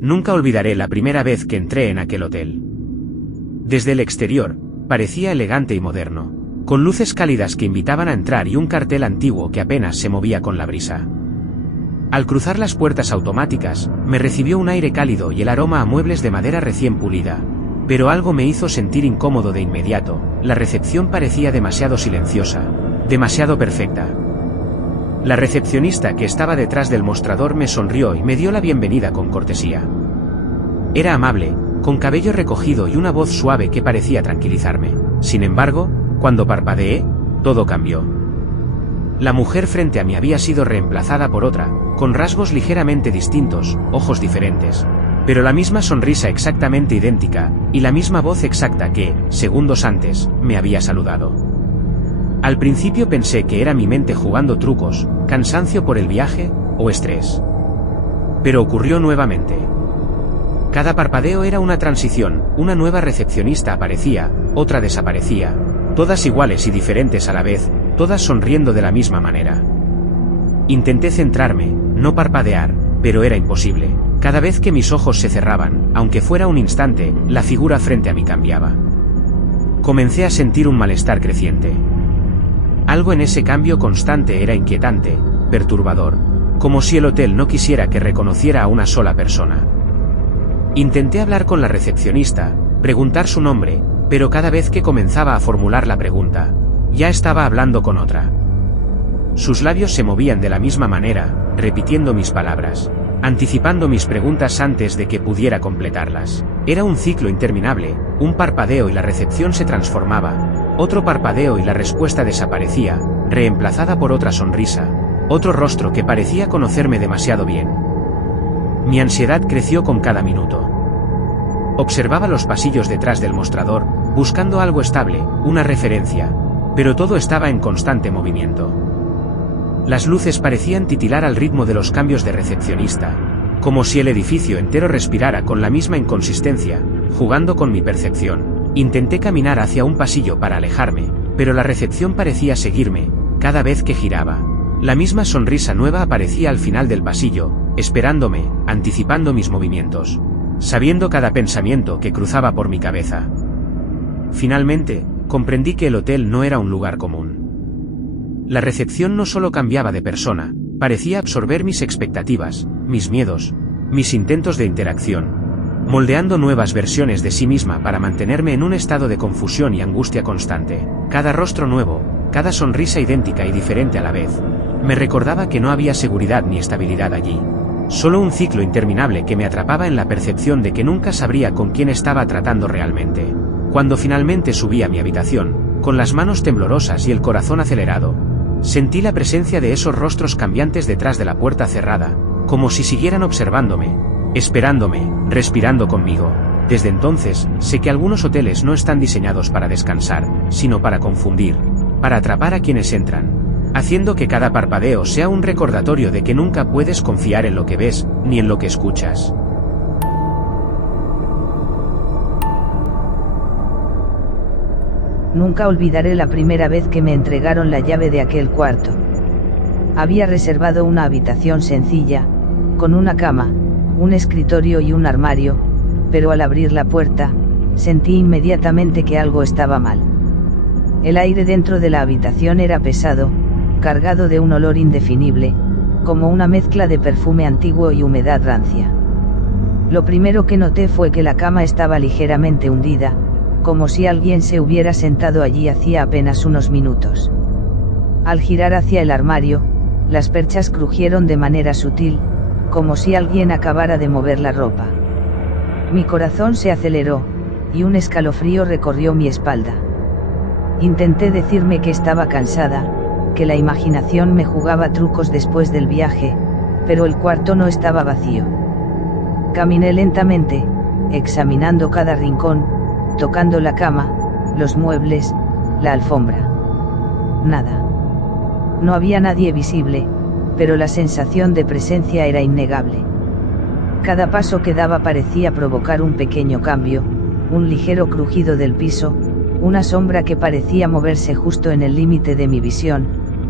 Nunca olvidaré la primera vez que entré en aquel hotel. Desde el exterior, parecía elegante y moderno, con luces cálidas que invitaban a entrar y un cartel antiguo que apenas se movía con la brisa. Al cruzar las puertas automáticas, me recibió un aire cálido y el aroma a muebles de madera recién pulida. Pero algo me hizo sentir incómodo de inmediato. La recepción parecía demasiado silenciosa, demasiado perfecta. La recepcionista que estaba detrás del mostrador me sonrió y me dio la bienvenida con cortesía. Era amable, con cabello recogido y una voz suave que parecía tranquilizarme. Sin embargo, cuando parpadeé, todo cambió. La mujer frente a mí había sido reemplazada por otra, con rasgos ligeramente distintos, ojos diferentes, pero la misma sonrisa exactamente idéntica, y la misma voz exacta que, segundos antes, me había saludado. Al principio pensé que era mi mente jugando trucos, cansancio por el viaje, o estrés. Pero ocurrió nuevamente. Cada parpadeo era una transición, una nueva recepcionista aparecía, otra desaparecía, todas iguales y diferentes a la vez, todas sonriendo de la misma manera. Intenté centrarme, no parpadear, pero era imposible. Cada vez que mis ojos se cerraban, aunque fuera un instante, la figura frente a mí cambiaba. Comencé a sentir un malestar creciente. Algo en ese cambio constante era inquietante, perturbador, como si el hotel no quisiera que reconociera a una sola persona. Intenté hablar con la recepcionista, preguntar su nombre, pero cada vez que comenzaba a formular la pregunta, ya estaba hablando con otra. Sus labios se movían de la misma manera, repitiendo mis palabras, anticipando mis preguntas antes de que pudiera completarlas. Era un ciclo interminable, un parpadeo y la recepción se transformaba, otro parpadeo y la respuesta desaparecía, reemplazada por otra sonrisa, otro rostro que parecía conocerme demasiado bien. Mi ansiedad creció con cada minuto. Observaba los pasillos detrás del mostrador, buscando algo estable, una referencia, pero todo estaba en constante movimiento. Las luces parecían titilar al ritmo de los cambios de recepcionista, como si el edificio entero respirara con la misma inconsistencia, jugando con mi percepción. Intenté caminar hacia un pasillo para alejarme, pero la recepción parecía seguirme, cada vez que giraba. La misma sonrisa nueva aparecía al final del pasillo, esperándome, anticipando mis movimientos, sabiendo cada pensamiento que cruzaba por mi cabeza. Finalmente, comprendí que el hotel no era un lugar común. La recepción no solo cambiaba de persona, parecía absorber mis expectativas, mis miedos, mis intentos de interacción, moldeando nuevas versiones de sí misma para mantenerme en un estado de confusión y angustia constante. Cada rostro nuevo, cada sonrisa idéntica y diferente a la vez, me recordaba que no había seguridad ni estabilidad allí. Solo un ciclo interminable que me atrapaba en la percepción de que nunca sabría con quién estaba tratando realmente. Cuando finalmente subí a mi habitación, con las manos temblorosas y el corazón acelerado, sentí la presencia de esos rostros cambiantes detrás de la puerta cerrada, como si siguieran observándome, esperándome, respirando conmigo. Desde entonces, sé que algunos hoteles no están diseñados para descansar, sino para confundir, para atrapar a quienes entran, haciendo que cada parpadeo sea un recordatorio de que nunca puedes confiar en lo que ves, ni en lo que escuchas. Nunca olvidaré la primera vez que me entregaron la llave de aquel cuarto. Había reservado una habitación sencilla, con una cama, un escritorio y un armario, pero al abrir la puerta, sentí inmediatamente que algo estaba mal. El aire dentro de la habitación era pesado, cargado de un olor indefinible, como una mezcla de perfume antiguo y humedad rancia. Lo primero que noté fue que la cama estaba ligeramente hundida, como si alguien se hubiera sentado allí hacía apenas unos minutos. Al girar hacia el armario, las perchas crujieron de manera sutil, como si alguien acabara de mover la ropa. Mi corazón se aceleró, y un escalofrío recorrió mi espalda. Intenté decirme que estaba cansada, que la imaginación me jugaba trucos después del viaje, pero el cuarto no estaba vacío. Caminé lentamente, examinando cada rincón, tocando la cama, los muebles, la alfombra. Nada. No había nadie visible, pero la sensación de presencia era innegable. Cada paso que daba parecía provocar un pequeño cambio, un ligero crujido del piso, una sombra que parecía moverse justo en el límite de mi visión,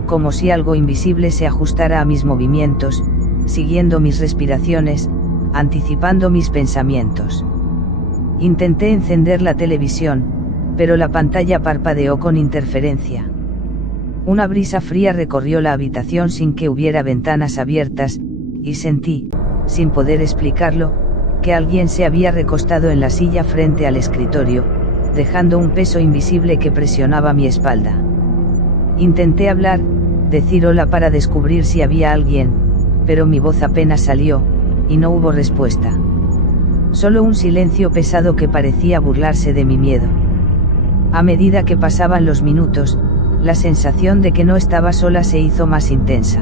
como si algo invisible se ajustara a mis movimientos, siguiendo mis respiraciones, anticipando mis pensamientos. Intenté encender la televisión, pero la pantalla parpadeó con interferencia. Una brisa fría recorrió la habitación sin que hubiera ventanas abiertas, y sentí, sin poder explicarlo, que alguien se había recostado en la silla frente al escritorio, dejando un peso invisible que presionaba mi espalda. Intenté hablar, decir hola para descubrir si había alguien, pero mi voz apenas salió, y no hubo respuesta. Solo un silencio pesado que parecía burlarse de mi miedo. A medida que pasaban los minutos, la sensación de que no estaba sola se hizo más intensa.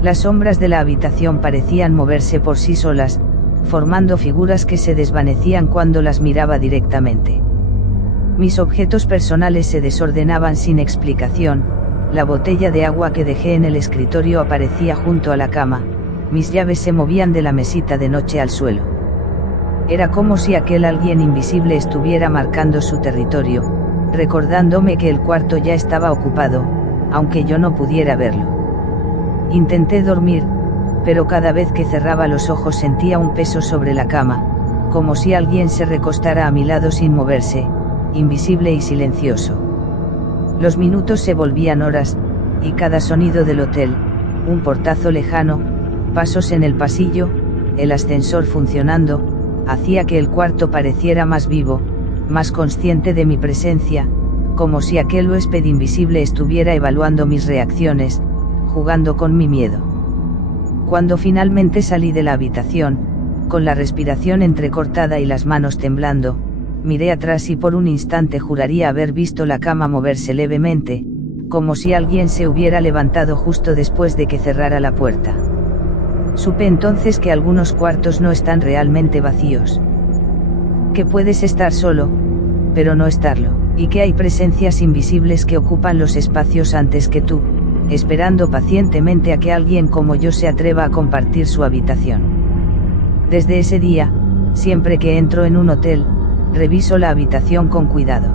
Las sombras de la habitación parecían moverse por sí solas, formando figuras que se desvanecían cuando las miraba directamente. Mis objetos personales se desordenaban sin explicación, la botella de agua que dejé en el escritorio aparecía junto a la cama, mis llaves se movían de la mesita de noche al suelo. Era como si aquel alguien invisible estuviera marcando su territorio, recordándome que el cuarto ya estaba ocupado, aunque yo no pudiera verlo. Intenté dormir, pero cada vez que cerraba los ojos sentía un peso sobre la cama, como si alguien se recostara a mi lado sin moverse, invisible y silencioso. Los minutos se volvían horas, y cada sonido del hotel, un portazo lejano, pasos en el pasillo, el ascensor funcionando, hacía que el cuarto pareciera más vivo, más consciente de mi presencia, como si aquel huésped invisible estuviera evaluando mis reacciones, jugando con mi miedo. Cuando finalmente salí de la habitación, con la respiración entrecortada y las manos temblando, miré atrás y por un instante juraría haber visto la cama moverse levemente, como si alguien se hubiera levantado justo después de que cerrara la puerta. Supe entonces que algunos cuartos no están realmente vacíos. Que puedes estar solo, pero no estarlo, y que hay presencias invisibles que ocupan los espacios antes que tú, esperando pacientemente a que alguien como yo se atreva a compartir su habitación. Desde ese día, siempre que entro en un hotel, reviso la habitación con cuidado.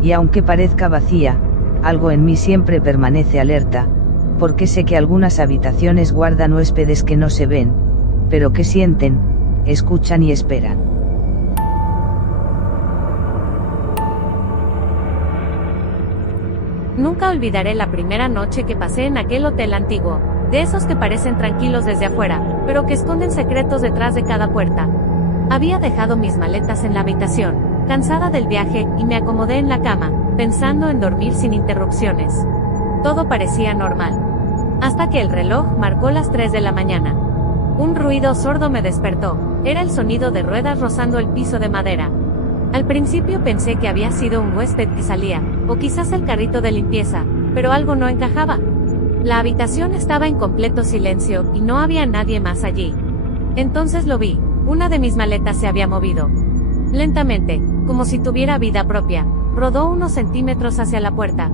Y aunque parezca vacía, algo en mí siempre permanece alerta, porque sé que algunas habitaciones guardan huéspedes que no se ven, pero que sienten, escuchan y esperan. Nunca olvidaré la primera noche que pasé en aquel hotel antiguo, de esos que parecen tranquilos desde afuera, pero que esconden secretos detrás de cada puerta. Había dejado mis maletas en la habitación, cansada del viaje, y me acomodé en la cama, pensando en dormir sin interrupciones. Todo parecía normal. Hasta que el reloj marcó las 3 de la mañana. Un ruido sordo me despertó, era el sonido de ruedas rozando el piso de madera. Al principio pensé que había sido un huésped que salía, o quizás el carrito de limpieza, pero algo no encajaba. La habitación estaba en completo silencio, y no había nadie más allí. Entonces lo vi, una de mis maletas se había movido. Lentamente, como si tuviera vida propia, rodó unos centímetros hacia la puerta.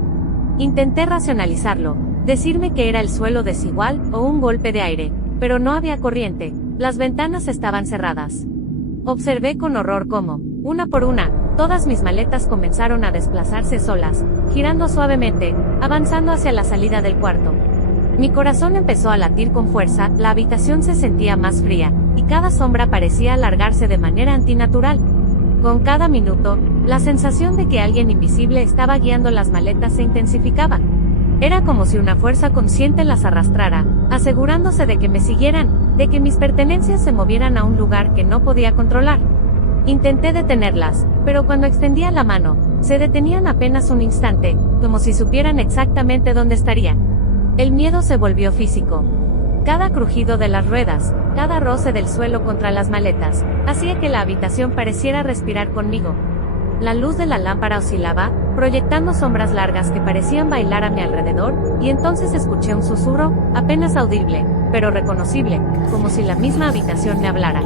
Intenté racionalizarlo, decirme que era el suelo desigual o un golpe de aire, pero no había corriente, las ventanas estaban cerradas. Observé con horror cómo, una por una, todas mis maletas comenzaron a desplazarse solas, girando suavemente, avanzando hacia la salida del cuarto. Mi corazón empezó a latir con fuerza, la habitación se sentía más fría, y cada sombra parecía alargarse de manera antinatural. Con cada minuto, la sensación de que alguien invisible estaba guiando las maletas se intensificaba. Era como si una fuerza consciente las arrastrara, asegurándose de que me siguieran, de que mis pertenencias se movieran a un lugar que no podía controlar. Intenté detenerlas, pero cuando extendía la mano, se detenían apenas un instante, como si supieran exactamente dónde estaría. El miedo se volvió físico. Cada crujido de las ruedas, cada roce del suelo contra las maletas, hacía que la habitación pareciera respirar conmigo. La luz de la lámpara oscilaba, proyectando sombras largas que parecían bailar a mi alrededor, y entonces escuché un susurro, apenas audible, pero reconocible, como si la misma habitación me hablara.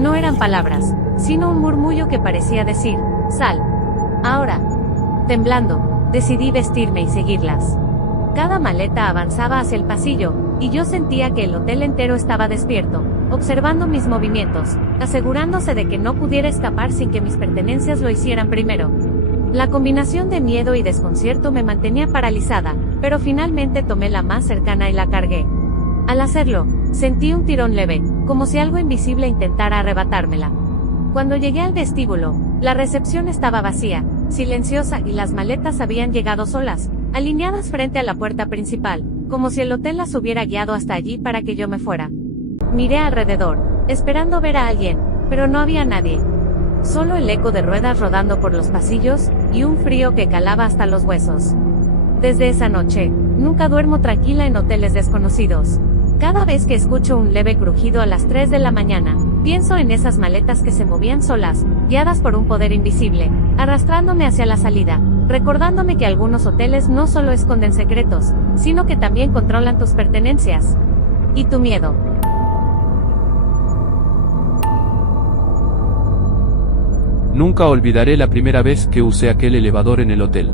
No eran palabras, sino un murmullo que parecía decir, «Sal». Ahora. Temblando, decidí vestirme y seguirlas. Cada maleta avanzaba hacia el pasillo, y yo sentía que el hotel entero estaba despierto, observando mis movimientos, asegurándose de que no pudiera escapar sin que mis pertenencias lo hicieran primero. La combinación de miedo y desconcierto me mantenía paralizada, pero finalmente tomé la más cercana y la cargué. Al hacerlo, sentí un tirón leve, como si algo invisible intentara arrebatármela. Cuando llegué al vestíbulo, la recepción estaba vacía, silenciosa y las maletas habían llegado solas, alineadas frente a la puerta principal, como si el hotel las hubiera guiado hasta allí para que yo me fuera. Miré alrededor, esperando ver a alguien, pero no había nadie. Solo el eco de ruedas rodando por los pasillos, y un frío que calaba hasta los huesos. Desde esa noche, nunca duermo tranquila en hoteles desconocidos. Cada vez que escucho un leve crujido a las 3 de la mañana, pienso en esas maletas que se movían solas, guiadas por un poder invisible, arrastrándome hacia la salida, recordándome que algunos hoteles no solo esconden secretos, sino que también controlan tus pertenencias. Y tu miedo. Nunca olvidaré la primera vez que usé aquel elevador en el hotel.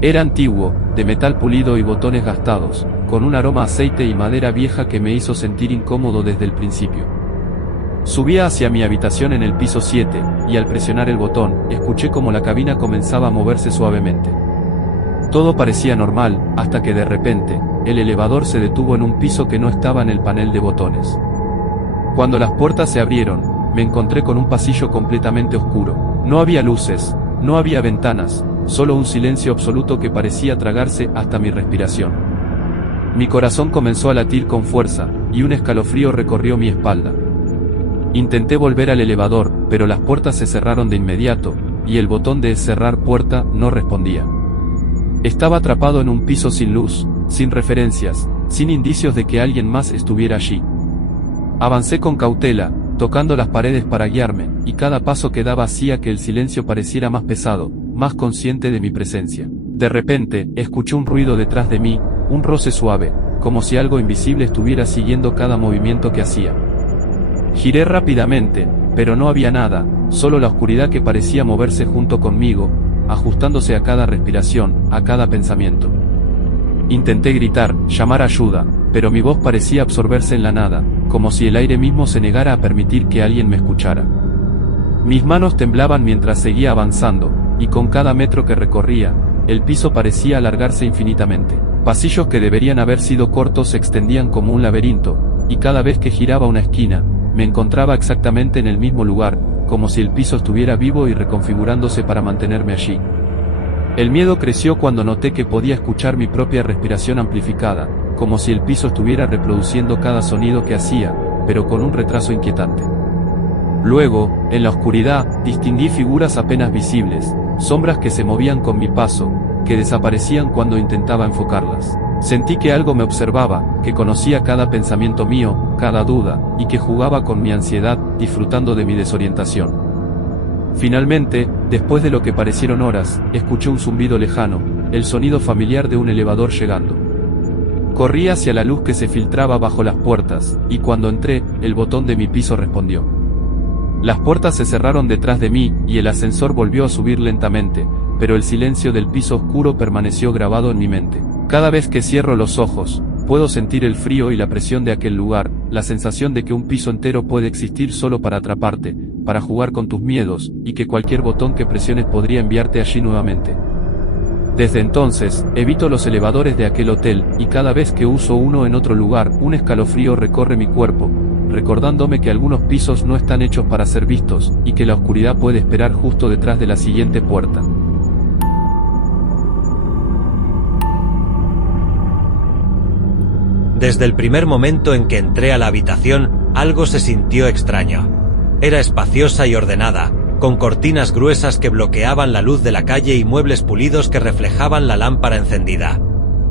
Era antiguo, de metal pulido y botones gastados, con un aroma a aceite y madera vieja que me hizo sentir incómodo desde el principio. Subía hacia mi habitación en el piso 7, y al presionar el botón, escuché como la cabina comenzaba a moverse suavemente. Todo parecía normal, hasta que de repente, el elevador se detuvo en un piso que no estaba en el panel de botones. Cuando las puertas se abrieron, me encontré con un pasillo completamente oscuro. No había luces, no había ventanas, solo un silencio absoluto que parecía tragarse hasta mi respiración. Mi corazón comenzó a latir con fuerza, y un escalofrío recorrió mi espalda. Intenté volver al elevador, pero las puertas se cerraron de inmediato, y el botón de cerrar puerta no respondía. Estaba atrapado en un piso sin luz, sin referencias, sin indicios de que alguien más estuviera allí. Avancé con cautela, tocando las paredes para guiarme, y cada paso que daba hacía que el silencio pareciera más pesado, más consciente de mi presencia. De repente, escuché un ruido detrás de mí, un roce suave, como si algo invisible estuviera siguiendo cada movimiento que hacía. Giré rápidamente, pero no había nada, solo la oscuridad que parecía moverse junto conmigo, ajustándose a cada respiración, a cada pensamiento. Intenté gritar, llamar ayuda, pero mi voz parecía absorberse en la nada, como si el aire mismo se negara a permitir que alguien me escuchara. Mis manos temblaban mientras seguía avanzando, y con cada metro que recorría, el piso parecía alargarse infinitamente. Pasillos que deberían haber sido cortos se extendían como un laberinto, y cada vez que giraba una esquina, me encontraba exactamente en el mismo lugar, como si el piso estuviera vivo y reconfigurándose para mantenerme allí. El miedo creció cuando noté que podía escuchar mi propia respiración amplificada, como si el piso estuviera reproduciendo cada sonido que hacía, pero con un retraso inquietante. Luego, en la oscuridad, distinguí figuras apenas visibles, sombras que se movían con mi paso, que desaparecían cuando intentaba enfocarlas. Sentí que algo me observaba, que conocía cada pensamiento mío, cada duda, y que jugaba con mi ansiedad, disfrutando de mi desorientación. Finalmente, después de lo que parecieron horas, escuché un zumbido lejano, el sonido familiar de un elevador llegando. Corrí hacia la luz que se filtraba bajo las puertas, y cuando entré, el botón de mi piso respondió. Las puertas se cerraron detrás de mí, y el ascensor volvió a subir lentamente, pero el silencio del piso oscuro permaneció grabado en mi mente. Cada vez que cierro los ojos, puedo sentir el frío y la presión de aquel lugar, la sensación de que un piso entero puede existir solo para atraparte, para jugar con tus miedos, y que cualquier botón que presiones podría enviarte allí nuevamente. Desde entonces, evito los elevadores de aquel hotel, y cada vez que uso uno en otro lugar, un escalofrío recorre mi cuerpo, recordándome que algunos pisos no están hechos para ser vistos, y que la oscuridad puede esperar justo detrás de la siguiente puerta. Desde el primer momento en que entré a la habitación, algo se sintió extraño. Era espaciosa y ordenada, con cortinas gruesas que bloqueaban la luz de la calle y muebles pulidos que reflejaban la lámpara encendida.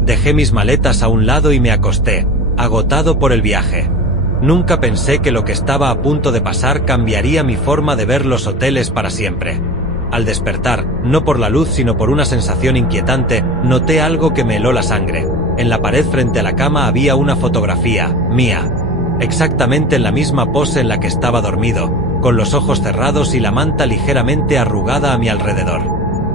Dejé mis maletas a un lado y me acosté, agotado por el viaje. Nunca pensé que lo que estaba a punto de pasar cambiaría mi forma de ver los hoteles para siempre. Al despertar, no por la luz sino por una sensación inquietante, noté algo que me heló la sangre. En la pared frente a la cama había una fotografía, mía. Exactamente en la misma pose en la que estaba dormido, con los ojos cerrados y la manta ligeramente arrugada a mi alrededor.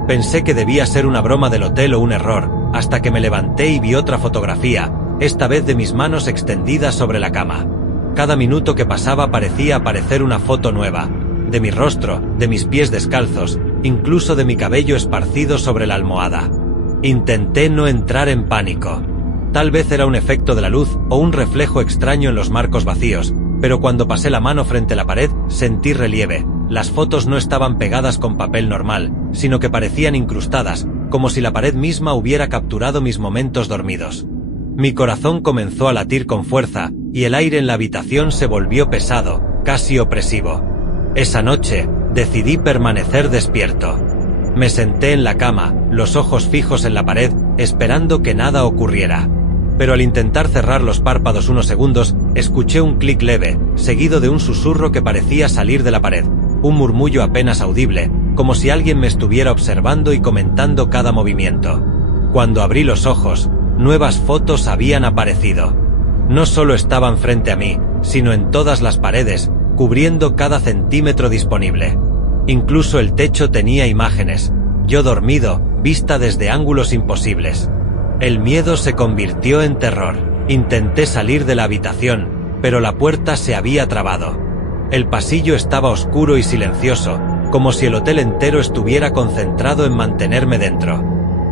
Pensé que debía ser una broma del hotel o un error, hasta que me levanté y vi otra fotografía, esta vez de mis manos extendidas sobre la cama. Cada minuto que pasaba parecía aparecer una foto nueva, de mi rostro, de mis pies descalzos, incluso de mi cabello esparcido sobre la almohada. Intenté no entrar en pánico. Tal vez era un efecto de la luz o un reflejo extraño en los marcos vacíos, pero cuando pasé la mano frente a la pared, sentí relieve. Las fotos no estaban pegadas con papel normal, sino que parecían incrustadas, como si la pared misma hubiera capturado mis momentos dormidos. Mi corazón comenzó a latir con fuerza, y el aire en la habitación se volvió pesado, casi opresivo. Esa noche, decidí permanecer despierto. Me senté en la cama, los ojos fijos en la pared, esperando que nada ocurriera. Pero al intentar cerrar los párpados unos segundos, escuché un clic leve, seguido de un susurro que parecía salir de la pared, un murmullo apenas audible, como si alguien me estuviera observando y comentando cada movimiento. Cuando abrí los ojos, nuevas fotos habían aparecido. No solo estaban frente a mí, sino en todas las paredes, cubriendo cada centímetro disponible. Incluso el techo tenía imágenes, yo dormido, vista desde ángulos imposibles. El miedo se convirtió en terror. Intenté salir de la habitación, pero la puerta se había trabado. El pasillo estaba oscuro y silencioso, como si el hotel entero estuviera concentrado en mantenerme dentro.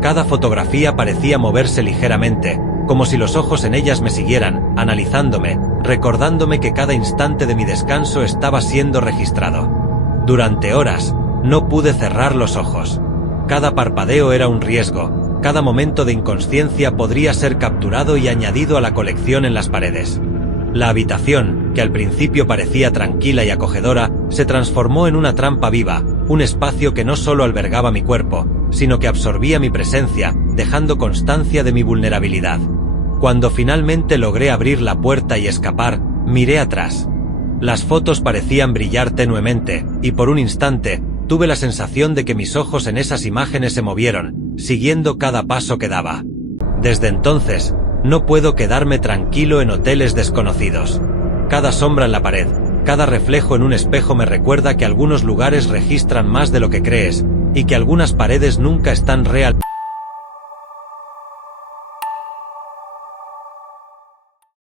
Cada fotografía parecía moverse ligeramente, como si los ojos en ellas me siguieran, analizándome, recordándome que cada instante de mi descanso estaba siendo registrado. Durante horas, no pude cerrar los ojos. Cada parpadeo era un riesgo. Cada momento de inconsciencia podría ser capturado y añadido a la colección en las paredes. La habitación, que al principio parecía tranquila y acogedora, se transformó en una trampa viva, un espacio que no solo albergaba mi cuerpo, sino que absorbía mi presencia, dejando constancia de mi vulnerabilidad. Cuando finalmente logré abrir la puerta y escapar, miré atrás. Las fotos parecían brillar tenuemente, y por un instante, tuve la sensación de que mis ojos en esas imágenes se movieron, siguiendo cada paso que daba. Desde entonces, no puedo quedarme tranquilo en hoteles desconocidos. Cada sombra en la pared, cada reflejo en un espejo me recuerda que algunos lugares registran más de lo que crees, y que algunas paredes nunca están realmente